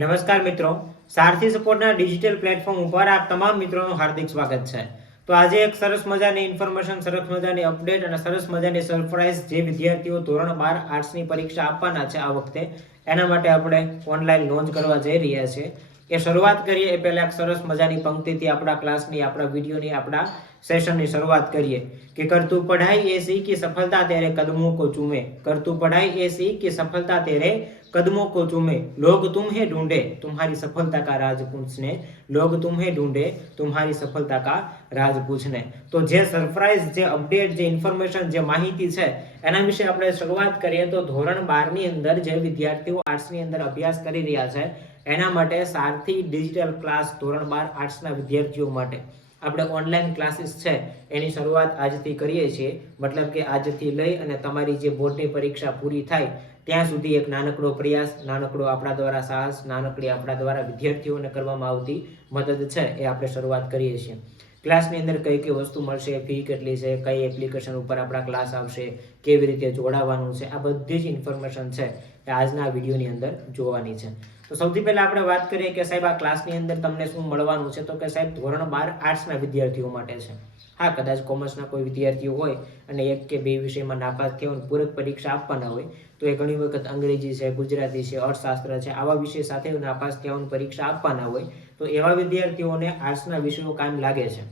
નમસ્કાર મિત્રો, સારથી સપોર્ટના digital platform ઉપર આપ તમામ મિત્રોનું હાર્દિક સ્વાગત છે। તો આજે એક સરસ મજાની ઇન્ફોર્મેશન, સરસ મજાની અપડેટ અને સરસ મજાની સરપ્રાઈઝ જે વિદ્યાર્થીઓ ધોરણ 12 આર્ટ્સની પરીક્ષા આપવાના છે આ વખતે, એના માટે આપણે ઓનલાઈન લોન્ચ કરવા જઈ રહ્યા છીએ। એ શરૂઆત કરીએ એ પહેલા એક સરસ મજાની પંક્તિથી આપણા ક્લાસની, આપણા વિડીયોની, આપણા સેશનની શરૂઆત કરીએ कि कर तू पढ़ाई ऐसी कि सफलता तेरे कदमों को चूमे, कर तू पढ़ाई ऐसी कि सफलता तेरे कदमों को चूमे, लोग तुम्हें ढूंढे तुम्हारी सफलता का राज पूछने, लोग तुम्हें ढूंढे तुम्हारी सफलता का राज पूछने। तो જે સરપ્રાઈઝ, જે અપડેટ, જે ઇન્ફોર્મેશન, જે માહિતી છે એના વિશે આપણે શરૂઆત કરીએ તો ધોરણ 12 ની અંદર જે વિદ્યાર્થીઓ આર્ટ્સની અંદર અભ્યાસ કરી રહ્યા છે એના માટે સારથી ડિજિટલ ક્લાસ ધોરણ 12 આર્ટ્સના વિદ્યાર્થીઓ માટે આપણે ઓનલાઈન ક્લાસીસ છે એની શરૂઆત આજથી કરીએ છીએ। મતલબ કે આજથી લઈ અને તમારી જે બોર્ડની પરીક્ષા પૂરી થાય ત્યાં સુધી એક નાનકડો પ્રયાસ, નાનકડો આપણા દ્વારા સાહસ, નાનકડી આપણા દ્વારા વિદ્યાર્થીઓને કરવામાં આવતી મદદ છે એ આપણે શરૂઆત કરીએ છીએ। ક્લાસની અંદર કઈ કઈ વસ્તુ મળશે, ફી કેટલી છે, કઈ એપ્લિકેશન ઉપર આપણા ક્લાસ આવશે, કેવી રીતે જોડાવાનું છે, આ બધી જ ઇન્ફોર્મેશન છે એ આજના વિડીયોની અંદર જોવાની છે। તો સૌથી પહેલા આપણે વાત કરીએ કે સાહેબ આ ક્લાસની અંદર તમને શું મળવાનું છે, તો કે સાહેબ ધોરણ 12 આર્ટ્સના વિદ્યાર્થીઓ માટે છે। હા, કદાચ કોમર્સના કોઈ વિદ્યાર્થીઓ હોય અને એક કે બે વિષયમાં નાપાસ થયા હોય, પૂરક પરીક્ષા આપવાના હોય તો એ ઘણી વખત અંગ્રેજી છે, ગુજરાતી છે, અર્થશાસ્ત્ર છે, આવા વિષય સાથે નાપાસ થયા હોય, પરીક્ષા આપવાના હોય તો એવા વિદ્યાર્થીઓને આર્ટ્સના વિષયો કાયમ લાગે છે।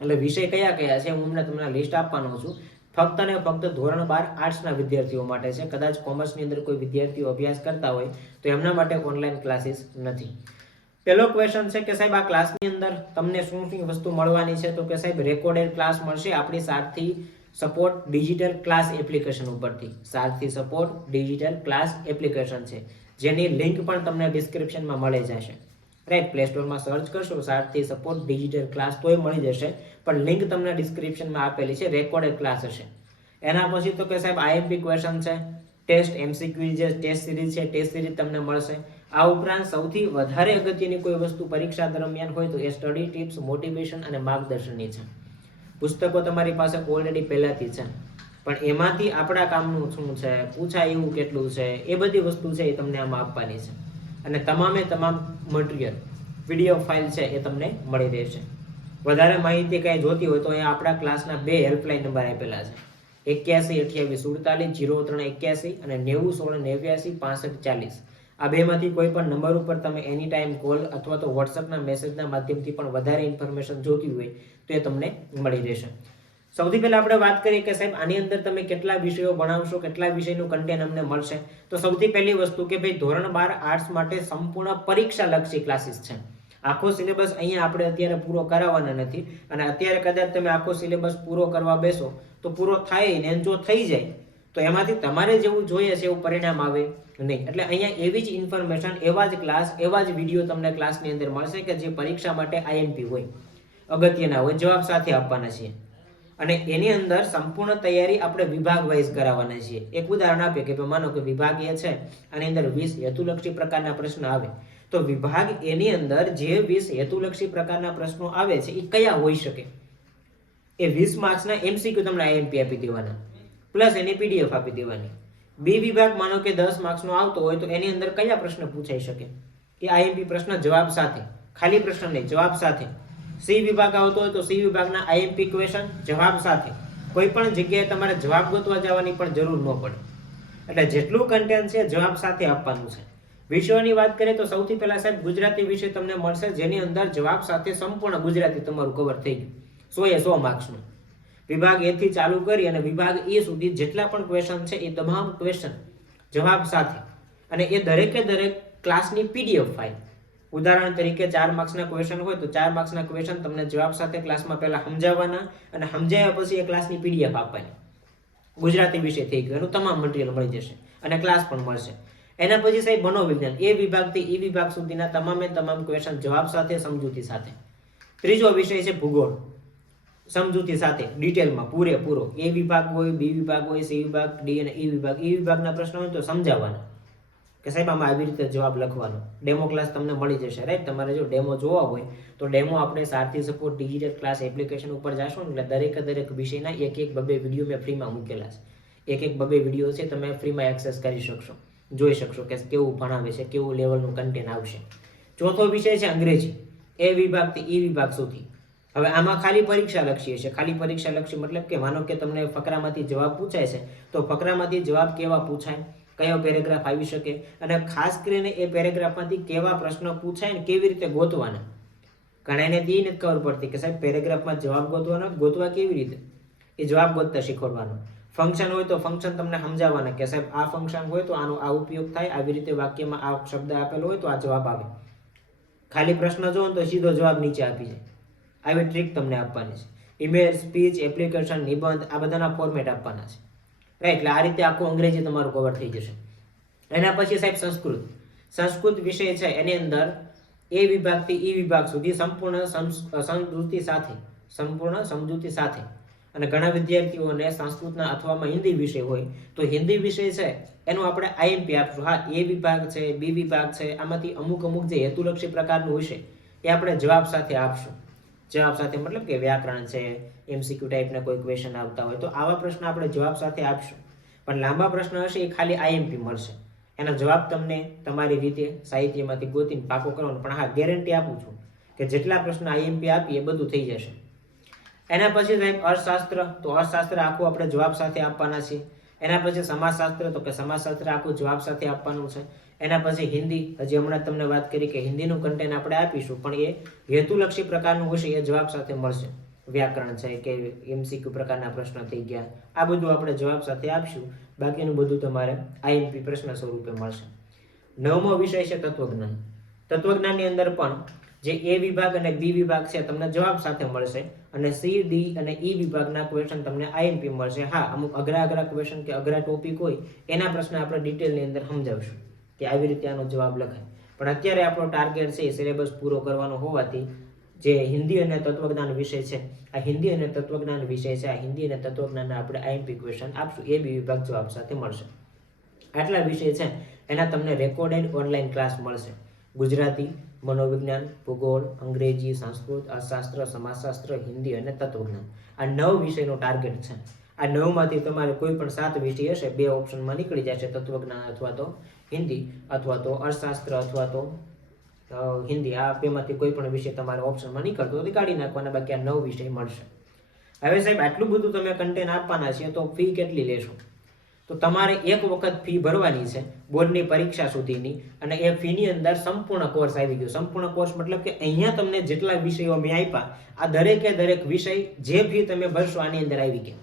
એટલે વિષય કયા કયા છે હું હમણાં તમને લિસ્ટ આપવાનો છું। ફક્ત ને ફક્ત ધોરણ 12 આર્ટ્સના વિદ્યાર્થીઓ માટે છે। કદાચ કોમર્સની અંદર કોઈ વિદ્યાર્થીઓ અભ્યાસ કરતા હોય તો એમના માટે ઓનલાઈન ક્લાસીસ નથી। પહેલો ક્વેશ્ચન છે કે સાહેબ આ ક્લાસની અંદર તમને શું શું વસ્તુ મળવાની છે, તો કે સાહેબ રેકોર્ડેડ ક્લાસ મળશે આપણી સારથી સપોર્ટ ડિજિટલ ક્લાસ એપ્લિકેશન ઉપરથી। સારથી સપોર્ટ ડિજિટલ ક્લાસ એપ્લિકેશન છે જેની લિંક પણ તમને ડિસ્ક્રિપ્શનમાં મળી જશે, રાઈટ। પ્લે સ્ટોરમાં સર્ચ કરશો સારથી સપોર્ટ ડિજિટલ ક્લાસ તોય મળી જશે, પણ લિંક તમને ડિસ્ક્રિપ્શનમાં આપેલી છે, રેકોર્ડેડ ક્લાસ હશે। એના પછી તો કે સાહેબ આઈએમપી ક્વેશ્ચન છે, ટેસ્ટ, એમસીક્યુ જે ટેસ્ટ સિરીઝ છે ટેસ્ટ સિરીઝ તમને મળશે। આ ઉપરાંત સૌથી વધારે અગત્યની કોઈ વસ્તુ પરીક્ષા દરમિયાન હોય તો એ સ્ટડી ટિપ્સ, મોટિવેશન અને માર્ગદર્શનની છે। પુસ્તકો તમારી પાસે ઓલરેડી પહેલાથી છે, પણ એમાંથી આપણા કામનું શું છે, પૂછાય એવું કેટલું છે, એ બધી વસ્તુ છે એ તમને આમાં આપવાની છે। અને તમામે તમામ મટીરિયલ પીડીએફ ફાઇલ છે એ તમને મળી રહેશે। વધારે માહિતી કંઈ જોતી હોય તો અહીંયા આપણા ક્લાસના 2 હેલ્પલાઇન નંબર આપેલા છે, 81 28 47 03 81 અને 90 16 89 65 40। આ બેમાંથી કોઈ પણ નંબર ઉપર તમે એની ટાઈમ કોલ અથવા તો વોટ્સઅપના મેસેજના માધ્યમથી પણ વધારે ઇન્ફોર્મેશન જોતી હોય તો એ તમને મળી રહેશે। સૌથી પહેલા આપણે વાત કરીએ કે સાહેબ આની અંદર તમે કેટલા વિષયો ભણાવશો, કેટલા વિષયનું કન્ટેન્ટ અમને મળશે। તો સૌથી પહેલી વસ્તુ કે ભાઈ ધોરણ 12 આર્ટ્સ માટે સંપૂર્ણ પરીક્ષાલક્ષી ક્લાસીસ છે। આખો સિલેબસ અહીંયા આપણે અત્યારે પૂરો કરાવવાના નથી, અને અત્યારે કદાચ તમે આખો સિલેબસ પૂરો કરવા બેસો તો પૂરો થાય ને જો થઈ જાય તો એમાંથી તમારે જેવું જોઈએ છે એવું પરિણામ આવે નહીં। એટલે અહીંયા એવી જ ઇન્ફોર્મેશન, એવા જ ક્લાસ, એવા જ વિડીયો તમને ક્લાસની અંદર મળશે કે જે પરીક્ષા માટે આઈએમપી હોય, અગત્યના હોય, જવાબ સાથે આપવાના છીએ। અને એની અંદર સંપૂર્ણ તૈયારી આપણે વિભાગ વાઇઝ કરાવવાના છીએ। એક ઉદાહરણ આપીએ કે માનો કે વિભાગ એ છે, આની અંદર 20 હેતુલક્ષી પ્રકારના પ્રશ્ન આવે તો વિભાગ એની અંદર જે 20 હેતુલક્ષી પ્રકારના પ્રશ્નો આવે છે એ કયા હોઈ શકે, એ 20 માર્ક્સના એમસીક્યુ તમને આઈએમપી આપી દેવાના, પ્લસ એની પીડીએફ આપી દેવાની। બી વિભાગ માનો કે 10 માર્ક્સનો આવતો હોય તો એની અંદર કયા પ્રશ્ન પૂછાઈ શકે એ આઈએમપી પ્રશ્ન જવાબ સાથે, ખાલી પ્રશ્ન નહીં, જવાબ સાથે। સી વિભાગ આવતો હોય તો સી વિભાગના આઈએમપી ક્વેશ્ચન જવાબ સાથે, કોઈ પણ જગ્યાએ તમારે જવાબ ગોતવા જવાની પણ જરૂર ન પડે। એટલે જેટલું કન્ટેન્ટ છે જવાબ સાથે આપવાનું છે। વિષયોની વાત કરીએ તો સૌથી પહેલા સાહેબ ગુજરાતી વિષય તમને મળશે, જેની અંદર જવાબ સાથે સંપૂર્ણ ગુજરાતી તમારું કવર થઈ ગયું, 100 એ 100 માર્ક્સનું। વિભાગ એ થી ચાલુ કરી અને વિભાગ એ સુધી જેટલા પણ ક્વેશ્ચન છે એ તમામ ક્વેશ્ચન જવાબ સાથે, અને એ દરેકે દરેક ક્લાસની પીડીએફ ફાઇલ। ઉદાહરણ તરીકે 4 માર્ક્સના ક્વેશ્ચન હોય તો 4 માર્ક્સના ક્વેશ્ચન તમને જવાબ સાથે ક્લાસમાં પહેલા સમજાવવાના, અને સમજાવ્યા પછી એ ક્લાસની પીડીએફ આપવાની। ગુજરાતી વિષય થઈ ગયો, એનું તમામ મટીરિયલ મળી જશે અને ક્લાસ પણ મળશે। એના પછી સાહેબ મનોવિજ્ઞાન, એ વિભાગથી એ વિભાગ સુધીના તમામે તમામ ક્વેશ્ચન જવાબ સાથે, સમજૂતી સાથે। ત્રીજો વિષય છે ભૂગોળ, સમજૂતી સાથે ડિટેલમાં પૂરેપૂરો, એ વિભાગ હોય, બી વિભાગ હોય, સી વિભાગ, ડી અને ઈ વિભાગ। ઈ વિભાગના પ્રશ્નો હોય તો સમજાવવાના કે સાહેબ આમાં આવી રીતે જવાબ લખવાનો। ડેમો ક્લાસ તમને મળી જશે, રાઈટ। તમારે જો ડેમો જોવા હોય તો ડેમો આપણે સારથી સપોર્ટ ડિજિટલ ક્લાસ એપ્લિકેશન ઉપર જાશો ને એટલે દરેકે દરેક વિષયના એક એક બબે વિડીયો મેં ફ્રીમાં મૂકેલા છે। એક એક બબે વિડીયો છે તમે ફ્રીમાં એક્સેસ કરી શકશો। જોઈ શકશો કે કેવું ભણાવે છે, કેવું લેવલનું કન્ટેન્ટ આવશે. ચોથો વિષય છે અંગ્રેજી, એ વિભાગથી ઈ વિભાગ સુધી. હવે આમાં ખાલી પરીક્ષા લક્ષી હશે. ખાલી પરીક્ષા લક્ષી મતલબ કે માનો કે તમને ફકરામાંથી જવાબ પૂછાય છે, તો ફકરામાંથી જવાબ કેવા પૂછાય, કયો પેરેગ્રાફ આવી શકે, અને ખાસ કરીને એ પેરેગ્રાફમાંથી કેવા પ્રશ્નો પૂછાય ને કેવી રીતે ગોતવાના. ઘણાને એ નથી ખબર પડતી કે સાહેબ પેરેગ્રાફમાં જવાબ ગોતવા કેવી રીતે, એ જવાબ ગોતતા શીખવાડવાનો. ફંક્શન હોય તો ફંક્શન તમને સમજાવવાના કે સાહેબ આ ફંક્શન હોય તો આનો આ ઉપયોગ થાય, આવી રીતે વાક્યમાં આ શબ્દ આપેલો હોય તો આ જવાબ આવે. ખાલી પ્રશ્ન જોવો તો સીધો જવાબ નીચે આપી જાય. આવી ટ્રીક તમને આપવાની છે. ઈમેલ, સ્પીચ, એપ્લિકેશન, નિબંધ આ બધાના ફોર્મેટ આપવાના છે. રાઈટ, એટલે આ રીતે આખું અંગ્રેજી તમારું કવર થઈ જશે. એના પછી સાહેબ સંસ્કૃત. સંસ્કૃત વિષય છે એની અંદર એ વિભાગથી ઈ વિભાગ સુધી સંપૂર્ણ સમજૂતી સાથે અને ઘણા વિદ્યાર્થીઓને સંસ્કૃતના અથવામાં હિન્દી વિષય હોય તો હિન્દી વિષય છે એનું આપણે આઈએમપી આપશું. હા, એ વિભાગ છે, બી વિભાગ છે, આમાંથી અમુક જે હેતુલક્ષી પ્રકારનું હશે એ આપણે જવાબ સાથે આપશું. જવાબ સાથે મતલબ કે વ્યાકરણ છે, એમસીક્યુ ટાઈપના કોઈ ક્વેશ્ચન આવતા હોય તો આવા પ્રશ્ન આપણે જવાબ સાથે આપશું. પણ લાંબા પ્રશ્ન હશે એ ખાલી આઈએમપી મળશે. એનો જવાબ તમને તમારી રીતે સાહિત્યમાંથી ગોતીને પાકો કરવાનો. પણ હા, ગેરંટી આપું છું કે જેટલા પ્રશ્ન આઈએમપી આપીએ એ બધું થઈ જશે. એના પછી સાહેબ અર્થશાસ્ત્ર, તો અર્થશાસ્ત્ર આખું આપણે જવાબ સાથે આપવાના છીએ. એના પછી સમાજશાસ્ત્ર, તો કે સમાજશાસ્ત્ર આખું જવાબ સાથે આપવાનું છે. એના પછી હિન્દી, હજી હમણાં તમને વાત કરી કે હિન્દીનું કન્ટેન્ટ આપણે આપીશું પણ એ હેતુલક્ષી પ્રકારનું હશે એ જવાબ સાથે મળશે. વ્યાકરણ છે કે એમસીક્યુ પ્રકારના પ્રશ્નો થઈ ગયા, આ બધું આપણે જવાબ સાથે આપશું. બાકીનું બધું તમારે આઈએમપી પ્રશ્ન સ્વરૂપે મળશે. 9મો વિષય છે તત્વજ્ઞાન. તત્વજ્ઞાનની અંદર પણ જે એ વિભાગ અને બી વિભાગ છે તમને જવાબ સાથે મળશે અને સી, ડી અને ઈ વિભાગના ક્વેશ્ચન તમને આઈએમપી મળશે. હા, અમુક અઘરા ક્વેશ્ચન કે અઘરા ટોપિક હોય એના પ્રશ્ન આપણે ડિટેલની અંદર સમજાવશું કે આવી રીતે આનો જવાબ લખાય. પણ અત્યારે આપણો ટાર્ગેટ છે સિલેબસ પૂરો કરવાનો હોવાથી જે હિન્દી અને તત્વજ્ઞાન વિષય છે, આ હિન્દી અને તત્વજ્ઞાન વિષય છે, આ હિન્દી અને તત્વજ્ઞાનના આપણે આઈએમપી ક્વેશ્ચન આપશું. એ બી વિભાગ જવાબ સાથે મળશે. આટલા વિષય છે એના તમને રેકોર્ડેડ ઓનલાઈન ક્લાસ મળશે. ગુજરાતી, મનોવિજ્ઞાન, ભૂગોળ, અંગ્રેજી, સંસ્કૃત, અર્થશાસ્ત્ર, સમાજશાસ્ત્ર, હિન્દી અને તત્વજ્ઞાન, આ 9 વિષયનો ટાર્ગેટ છે. આ 9માંથી તમારે કોઈ પણ 7 વિષય હશે, 2 ઓપ્શનમાં નીકળી જશે, તત્વજ્ઞાન અથવા તો હિન્દી અથવા તો અર્થશાસ્ત્ર અથવા તો હિન્દી. આ બેમાંથી કોઈ પણ વિષય તમારે ઓપ્શનમાં નીકળતો તો કાઢી નાખવાના, બાકી આ 9 વિષય મળશે. હવે સાહેબ આટલું બધું તમે કન્ટેન્ટ આપવાના છે તો ફી કેટલી લેશો? તો તમારે એક વખત ફી ભરવાની છે બોર્ડની પરીક્ષા સુધીની, અને એ ફીની અંદર સંપૂર્ણ કોર્સ આવી ગયો. સંપૂર્ણ કોર્સ મતલબ કે અહીંયા તમને જેટલા વિષયો મેં આપ્યા આ દરેક વિષય જે ફી તમે ભરશો આની અંદર આવી ગયા.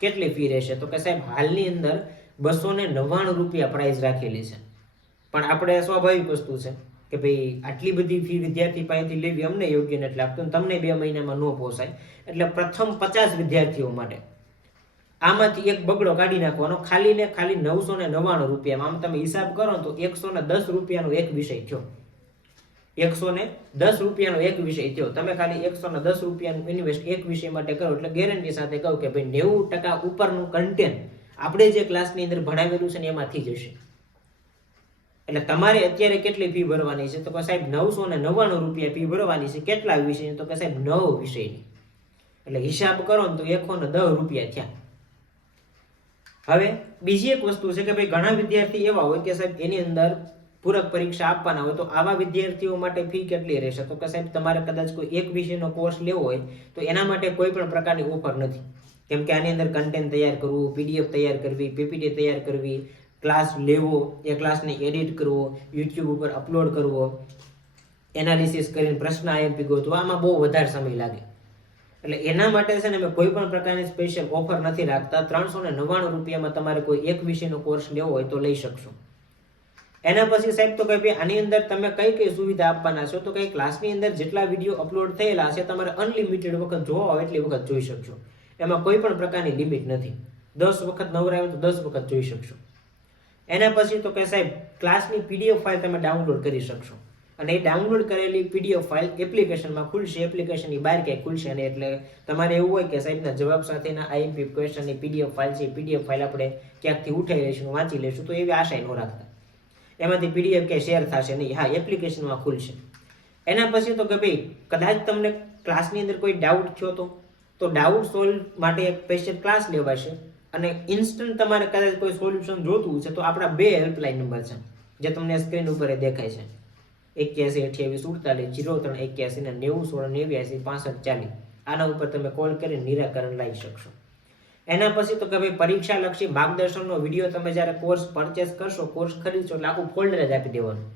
કેટલી ફી રહેશે? તો કે સાહેબ હાલની અંદર 299 રૂપિયા પ્રાઇસ રાખેલી છે. પણ આપણે સ્વાભાવિક વસ્તુ છે કે ભાઈ આટલી બધી ફી વિદ્યાર્થી પાસેથી લેવી અમને યોગ્ય નથી લાગતું, તમને 2 મહિનામાં ન પોસાય. એટલે પ્રથમ 50 વિદ્યાર્થીઓ માટે આમાંથી એક બગડો કાઢી નાખવાનો, ખાલી ને ખાલી 999 રૂપિયામાં. આમ તમે હિસાબ કરો તો 110 રૂપિયાનો એક વિષય થયો. 110 રૂપિયાનો એક વિષય થયો. તમે ખાલી 110 રૂપિયાનું ઇન્વેસ્ટ એક વિષય માટે કરો એટલે ગેરંટી સાથે કહું કે ભાઈ 90% ઉપરનું કન્ટેન્ટ આપણે જે ક્લાસની અંદર ભણાવેલું છે ને એમાંથી જશે. એટલે તમારે અત્યારે કેટલી ફી ભરવાની છે? તો કે સાહેબ 999 રૂપિયા ફી ભરવાની છે. કેટલા વિષય? તો કે સાહેબ 9 વિષયની. એટલે હિસાબ કરો ને તો 110 રૂપિયા થયા. હવે બીજી એક વસ્તુ છે કે ભાઈ ઘણા વિદ્યાર્થી એવા હોય કે સાહેબ એની અંદર પૂરક પરીક્ષા આપવાના હોય, તો આવા વિદ્યાર્થીઓ માટે ફી કેટલી રહેશે? તો કે સાહેબ તમારે કદાચ કોઈ એક વિષયનો કોર્સ લેવો હોય તો એના માટે કોઈ પણ પ્રકારની ઓફર નથી. કેમ કે આની અંદર કન્ટેન્ટ તૈયાર કરવું, પીડીએફ તૈયાર કરવી, પીપીટી તૈયાર કરવી, ક્લાસ લેવો, એ ક્લાસને એડિટ કરવો, યુટ્યુબ ઉપર અપલોડ કરવો, એનાલિસિસ કરીને પ્રશ્ન આઈએમપી ગોતવા, આમાં બહુ વધારે સમય લાગે. એટલે એના માટે છે ને અમે કોઈ પણ પ્રકારની સ્પેશિયલ ઓફર નથી રાખતા. 399 રૂપિયામાં તમારે કોઈ એક વિષયનો કોર્સ લેવો હોય તો લઈ શકશો. એના પછી સાહેબ તો કે ભાઈ આની અંદર તમે કઈ સુવિધા આપવાના છો? તો કઈ ક્લાસની અંદર જેટલા વિડીયો અપલોડ થયેલા છે તમારે અનલિમિટેડ વખત જોવા હોય એટલી વખત જોઈ શકશો. એમાં કોઈ પણ પ્રકારની લિમિટ નથી. 10 વખત નવરાય તો 10 વખત જોઈ શકશો. એના પછી તો કે સાહેબ ક્લાસની પીડીએફ ફાઇલ તમે ડાઉનલોડ કરી શકશો, અને એ ડાઉનલોડ કરેલી પીડીએફ ફાઇલ એપ્લિકેશનમાં ખુલશે. એપ્લિકેશનની બહાર ક્યાંય ખુલશે નહીં. એટલે તમારે એવું હોય કે સાહેબના જવાબ સાથેના આઈએમપી ક્વેશ્ચનની પીડીએફ ફાઇલ છે, પીડીએફ ફાઇલ આપણે ક્યાંકથી ઉઠાઈ લઈશું, વાંચી લઈશું, તો એવી આશા ન રાખતા. એમાંથી પીડીએફ ક્યાંય શેર થશે નહીં. હા, એપ્લિકેશનમાં ખુલશે. એના પછી તો કે ભાઈ કદાચ તમને ક્લાસની અંદર કોઈ ડાઉટ થયો તો ડાઉટ સોલ્વ માટે એક સ્પેશિયલ ક્લાસ લેવાશે, અને ઇન્સ્ટન્ટ તમારે કદાચ કોઈ સોલ્યુશન જોતું છે તો આપણા 2 હેલ્પલાઇન નંબર છે જે તમને સ્ક્રીન ઉપર દેખાય છે 81 28 48 03 81 ને 90 16 89 65 40. આના ઉપર તમે કોલ કરીને નિરાકરણ લાવી શકશો. એના પછી તો કે ભાઈ પરીક્ષા લક્ષી માર્ગદર્શનનો વિડીયો તમે જ્યારે કોર્સ પરચેસ કરશો, કોર્સ ખરીદશો એટલે આખું ફોલ્ડર જ આપી દેવાનું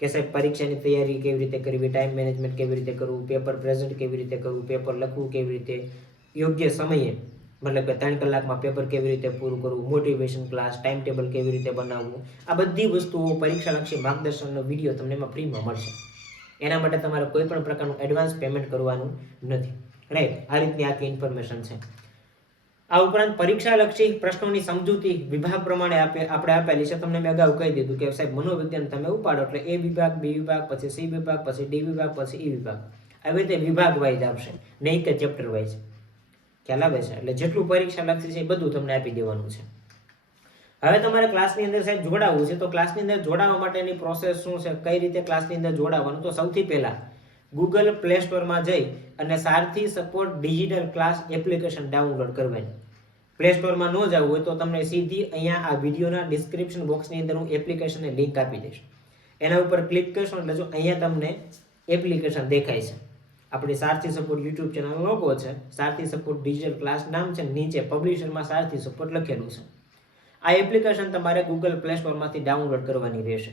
કે સાહેબ પરીક્ષાની તૈયારી કેવી રીતે કરવી, ટાઈમ મેનેજમેન્ટ કેવી રીતે કરવું, પેપર પ્રેઝન્ટ કેવી રીતે કરવું, પેપર લખવું કેવી રીતે, યોગ્ય સમયે મતલબ કે 3 કલાકમાં પેપર કેવી રીતે પૂરું કરવું, મોટિવેશન ક્લાસ, ટાઈમ ટેબલ કેવી રીતે બનાવવું, આ બધી વસ્તુઓ પરીક્ષાલક્ષી માર્ગદર્શનનો વિડીયો તમને એમાં ફ્રીમાં મળશે. એના માટે તમારે કોઈ પણ પ્રકારનું એડવાન્સ પેમેન્ટ કરવાનું નથી. રાઈટ, આ રીતની આખી ઇન્ફોર્મેશન છે. આ ઉપરાંત પરીક્ષાલક્ષી પ્રશ્નોની સમજૂતી વિભાગ પ્રમાણે આપણે આપેલી છે. તમને મેં અગાઉ કહી દીધું કે સાહેબ મનોવિજ્ઞાન તમે ઉપાડો એટલે A વિભાગ, B વિભાગ, પછી C વિભાગ, પછી D વિભાગ, પછી E વિભાગ, આવી રીતે વિભાગ વાઇઝ આવશે, નહીં કે ચેપ્ટર વાઇઝ. ખ્યાલ આવે છે? એટલે જેટલું પરીક્ષા લક્ષી છે એ બધું તમને આપી દેવાનું છે. હવે તમારે ક્લાસની અંદર સાહેબ જોડાવવું છે તો ક્લાસની અંદર જોડાવા માટેની પ્રોસેસ શું છે, કઈ રીતે ક્લાસની અંદર જોડાવાનું? તો સૌથી પહેલા ગૂગલ પ્લે સ્ટોરમાં જઈ અને Sarthi support digital class application download કરવાની. પ્લે સ્ટોરમાં ન જવું હોય તો તમને સીધી અહીંયા આ વિડીયોના ડિસ્ક્રિપ્શન બોક્સની અંદર હું એપ્લિકેશનની લિંક આપી દઈશ. એના ઉપર ક્લિક કરશો એટલે જો અહીંયા તમને એપ્લિકેશન દેખાય છે. આપણી સારથી સપોર્ટ યુટ્યુબ ચેનલ લોગો છે, સારથી સપોર્ટ ડિજિટલ ક્લાસ નામ છે, નીચે પબ્લિશરમાં સારથી સપોર્ટ લખેલું છે. આ એપ્લિકેશન તમારે ગૂગલ પ્લે સ્ટોરમાંથી ડાઉનલોડ કરવાની રહેશે.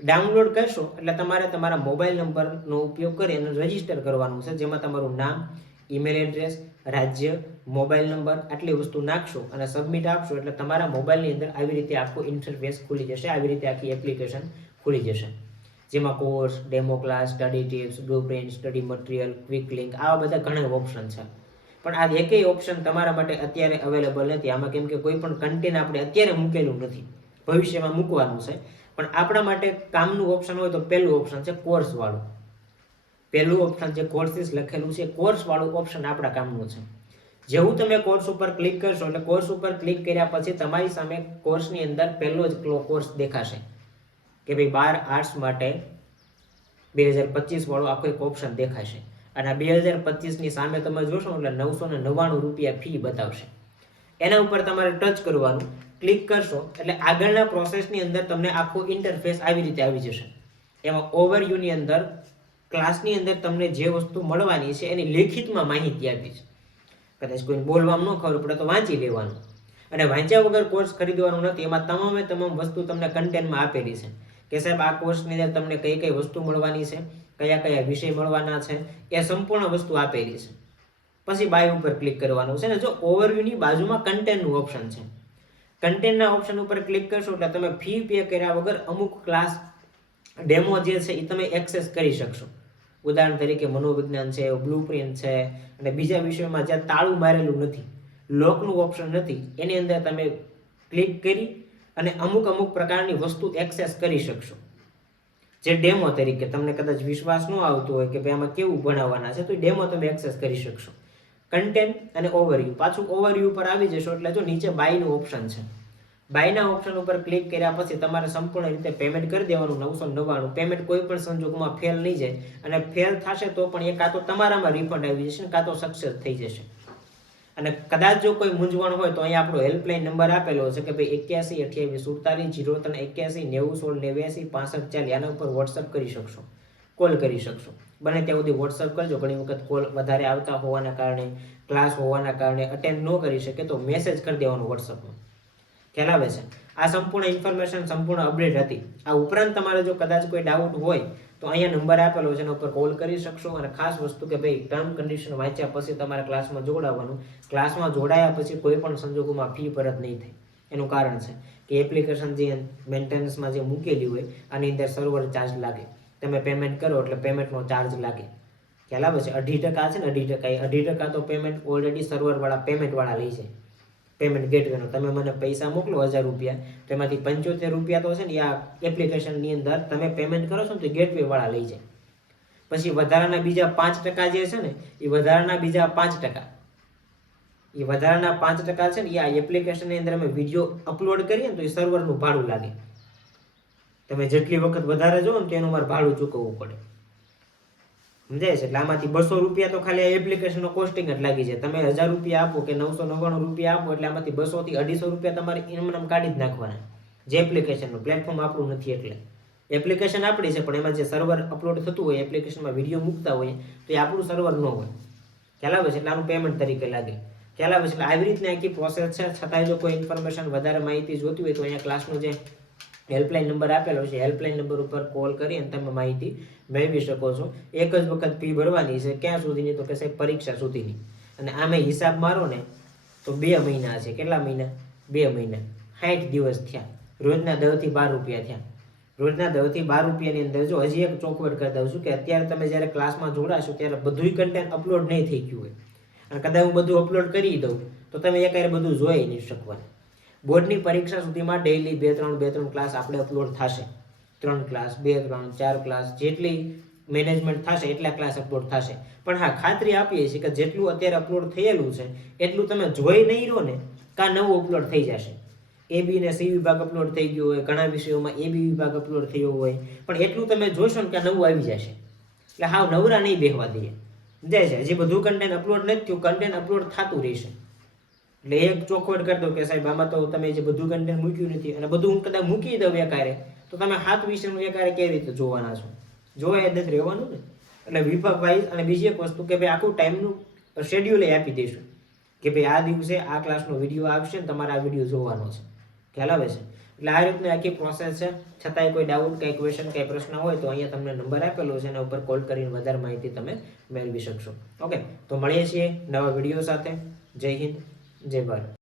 ડાઉનલોડ કરશો એટલે તમારે તમારા મોબાઈલ નંબરનો ઉપયોગ કરી અને રજીસ્ટર કરવાનું છે, જેમાં તમારું નામ, ઈમેલ એડ્રેસ, રાજ્ય, મોબાઈલ નંબર આટલી વસ્તુ નાખશો અને સબમિટ આપશો એટલે તમારા મોબાઈલની અંદર આવી રીતે આખો ઇન્ટરફેસ ખુલી જશે. આવી રીતે આખી એપ્લિકેશન ખુલી જશે, જેમાં course, demo class, study tips, blueprint, study material, quick link, આવા બધા ઘણા ઓપ્શન છે. પણ આ એકેય ઓપ્શન તમારા માટે અત્યારે અવેલેબલ નથી. આમાં કેમ કે કોઈ પણ કન્ટેન્ટ આપણે અત્યારે મૂકેલું નથી, ભવિષ્યમાં મૂકવાનું છે. પણ આપણા માટે કામનું ઓપ્શન હોય તો પહેલું ઓપ્શન છે કોર્સ વાળું. પહેલું ઓપ્શન જે કોર્સિસ લખેલું છે, કોર્સ વાળું ઓપ્શન આપણા કામનું છે. જેવું તમે કોર્સ ઉપર ક્લિક કરશો એટલે કોર્સ ઉપર ક્લિક કર્યા પછી તમારી સામે કોર્સની અંદર પહેલો જ કોર્સ દેખાશે કે ભાઈ 12 આર્ટ્સ માટે 2025 વાળો આખો એક ઓપ્શન દેખાશે. અને 2025ની સામે તમે જોશો એટલે 999 રૂપિયા ફી બતાવશે. એના ઉપર તમારે ટચ કરવાનું. ક્લિક કરશો એટલે આગળના પ્રોસેસની અંદર તમને આખો ઇન્ટરફેસ આવી રીતે આવી જશે. એમાં ઓવરવ્યુની અંદર ક્લાસની અંદર તમને જે વસ્તુ મળવાની છે એની લેખિતમાં માહિતી આપી છે. કદાચ કોઈને બોલવામાં ન ખબર પડે તો વાંચી લેવાનું. અને વાંચ્યા વગર કોર્સ ખરીદવાનો નથી. એમાં તમામ વસ્તુ તમને કન્ટેન્ટમાં આપેલી છે કે સાહેબ આ કોર્સની અંદર તમને કઈ કઈ વસ્તુ મળવાની છે, કયા કયા વિષય મળવાના છે, એ સંપૂર્ણ વસ્તુ આપેલી છે. પછી બાય ઉપર ક્લિક કરવાનું છે. ને જો ઓવરવ્યુની બાજુમાં કન્ટેન્ટનું ઓપ્શન છે, કન્ટેન્ટના ઓપ્શન ઉપર ક્લિક કરશો એટલે તમે ફી પે કર્યા વગર અમુક ક્લાસ ડેમો જે છે એ તમે એક્સેસ કરી શકશો. ઉદાહરણ તરીકે મનોવિજ્ઞાન છે, બ્લુપ્રિન્ટ છે, અને બીજા વિષયોમાં જ્યાં તાળું મારેલું નથી, લોકનું ઓપ્શન નથી, એની અંદર તમે ક્લિક કરી અને અમુક પ્રકારની વસ્તુ એક્સેસ કરી શકશો. જે ડેમો તરીકે તમને કદાચ વિશ્વાસ ન આવતો હોય કે ભાઈ આમાં કેવું ભણાવવાના છે તો ડેમો તમે એક્સેસ કરી શકશો. કન્ટેન્ટ અને ઓવરવ્યુ. પાછું ઓવરવ્યુ પર આવી જશો એટલે જો નીચે બાયનું ઓપ્શન છે, બાયના ઓપ્શન ઉપર ક્લિક કર્યા પછી તમારે સંપૂર્ણ રીતે પેમેન્ટ કરી દેવાનું 999. પેમેન્ટ કોઈ પણ સંજોગોમાં ફેલ નહીં જાય, અને ફેલ થશે તો પણ એ કાં તો તમારામાં રિફંડ આવી જશે, કાં તો સક્સેસ થઈ જશે. અને કદાચ જો કોઈ મૂંઝવણ હોય તો અહીંયા આપણો હેલ્પલાઇન નંબર આપેલો છે કે ભાઈ 81 28 47 03 81 90 16 89 65 40. આના ઉપર વોટ્સઅપ કરી શકશો, કોલ કરી શકશો. બને ત્યાં સુધી વોટ્સઅપ કરજો. ઘણી વખત કોલ વધારે આવતા હોવાના કારણે, ક્લાસ હોવાના કારણે અટેન્ડ ન કરી શકે તો મેસેજ કરી દેવાનું વોટ્સઅપમાં. ખ્યાલ આવે છે? આ સંપૂર્ણ ઇન્ફોર્મેશન સંપૂર્ણ અપડેટ હતી. આ ઉપરાંત તમારે જો કદાચ કોઈ ડાઉટ હોય તો અહીંયા નંબર આપેલો છે, એના ઉપર કોલ કરી શકશો. અને ખાસ વસ્તુ કે ભાઈ ટર્મ કન્ડિશન વાંચ્યા પછી તમારે ક્લાસમાં જોડાવાનું. ક્લાસમાં જોડાયા પછી કોઈ પણ સંજોગોમાં ફી પરત નહીં થાય. એનું કારણ છે કે એપ્લિકેશન જે મેન્ટેનન્સમાં જે મૂકેલી હોય આની અંદર સર્વર ચાર્જ લાગે. તમે પેમેન્ટ કરો એટલે પેમેન્ટનો ચાર્જ લાગે. ખ્યાલ આવે છે? 2.5% છે ને, 2.5% તો પેમેન્ટ ઓલરેડી સર્વરવાળા પેમેન્ટવાળા લઈ જાય. પેમેન્ટ ગેટવેનો તમે મને પૈસા મોકલો 1000 રૂપિયા, તો એમાંથી 75 રૂપિયા તો છે ને આ એપ્લિકેશનની અંદર તમે પેમેન્ટ કરો છો ને તો ગેટવે વાળા લઈ જાય. પછી વધારાના બીજા 5% જે છે ને એ વધારાના બીજા 5%, એ વધારાના 5% છે ને એ આ એપ્લિકેશનની અંદર અમે વિડીયો અપલોડ કરીએ ને તો એ સર્વરનું ભાડું લાગે. તમે જેટલી વખત વધારે જોવો ને તો એનું મારે ભાડું ચૂકવવું પડે. સમજાય છે? એટલે આમાંથી 200 રૂપિયા તો ખાલી એપ્લિકેશનનો કોસ્ટિંગ જ લાગી જાય. તમે 1000 રૂપિયા આપો કે 999 રૂપિયા આપો એટલે આમાંથી 200 થી 250 રૂપિયા તમારે એમનેમ કાઢી જ નાખવાના. જે એપ્લિકેશનનું પ્લેટફોર્મ આપણું નથી એટલે. એપ્લિકેશન આપણી છે પણ એમાં જે સર્વર અપલોડ થતું હોય, એપ્લિકેશનમાં વિડીયો મૂકતા હોય તો એ આપણું સર્વર ન હોય. ખ્યાલ આવે છે? એટલે આનું પેમેન્ટ તરીકે લાગે. ખ્યાલ આવે છે? એટલે આવી રીતની આખી પ્રોસેસ છે. છતાંય જો કોઈ ઇન્ફોર્મેશન વધારે માહિતી જોતી હોય તો અહીંયા ક્લાસનો જે હેલ્પલાઇન નંબર આપેલો છે, હેલ્પલાઇન નંબર ઉપર કોલ કરી અને તમે માહિતી મેળવી શકો છો. એક જ વખત ફી ભરવાની છે. ક્યાં સુધીની? તો કે સાહેબ પરીક્ષા સુધીની. અને આમે હિસાબ મારો ને તો 2 મહિના છે. કેટલા મહિના? 2 મહિના. 60 દિવસ થયા. રોજના 10 થી 12 રૂપિયા થયા. રોજના 10 થી 12 રૂપિયાની અંદર જો હજી એક ચોખવટ કરી દઉં છું કે અત્યારે તમે જ્યારે ક્લાસમાં જોડાશો ત્યારે બધુંય કન્ટેન્ટ અપલોડ નહીં થઈ ગયું હોય. અને કદાચ હું બધું અપલોડ કરી દઉં તો તમે એકારે બધું જોઈ નહીં શકવાના. બોર્ડની પરીક્ષા સુધીમાં ડેઈલી 2-3 ક્લાસ આપણે અપલોડ થશે. 3 ક્લાસ, 2-3, 4 ક્લાસ, જેટલી મેનેજમેન્ટ થશે એટલા ક્લાસ અપલોડ થશે. પણ હા, ખાતરી આપીએ છીએ કે જેટલું અત્યારે અપલોડ થયેલું છે એટલું તમે જોઈ નહીં રહો ને કાં નવું અપલોડ થઈ જશે. AB ને C વિભાગ અપલોડ થઈ ગયો હોય, ઘણા વિષયોમાં AB વિભાગ અપલોડ થયો હોય, પણ એટલું તમે જોશો ને કે નવું આવી જશે. એટલે હાવ નવરા નહીં બેહવા દઈએ. જાય છે હજી બધું કન્ટેન્ટ અપલોડ નથી થયું, કન્ટેન્ટ અપલોડ થતું રહેશે. એટલે એક ચોખવટ કરી દો કે સાહેબ આમાં તો તમે જે બધું કન્ટેન્ટ મૂક્યું નથી અને બધું હું કદાચ મૂકી દઉં એકારે તો તમે 7 વિષયનું એકારે કેવી રીતે જોવાના છો? જોવા જ નથી રહેવાનું ને. એટલે વિભાગ વાઇઝ. અને બીજી એક વસ્તુ કે ભાઈ આખું ટાઈમનું શેડ્યુલ આપી દઈશું કે ભાઈ આ દિવસે આ ક્લાસનો વિડીયો આવશે ને તમારે આ વિડીયો જોવાનો છે. ખ્યાલ આવે છે? એટલે આ રીતની આખી પ્રોસેસ છે. છતાંય કોઈ ડાઉટ, કંઈ ક્વેશ્ચન, કંઈ પ્રશ્ન હોય તો અહીંયા તમને નંબર આપેલો છે એના ઉપર કોલ કરીને વધારે માહિતી તમે મેળવી શકશો. ઓકે, તો મળીએ છીએ નવા વિડીયો સાથે. જય હિન્દ, જય ભારત.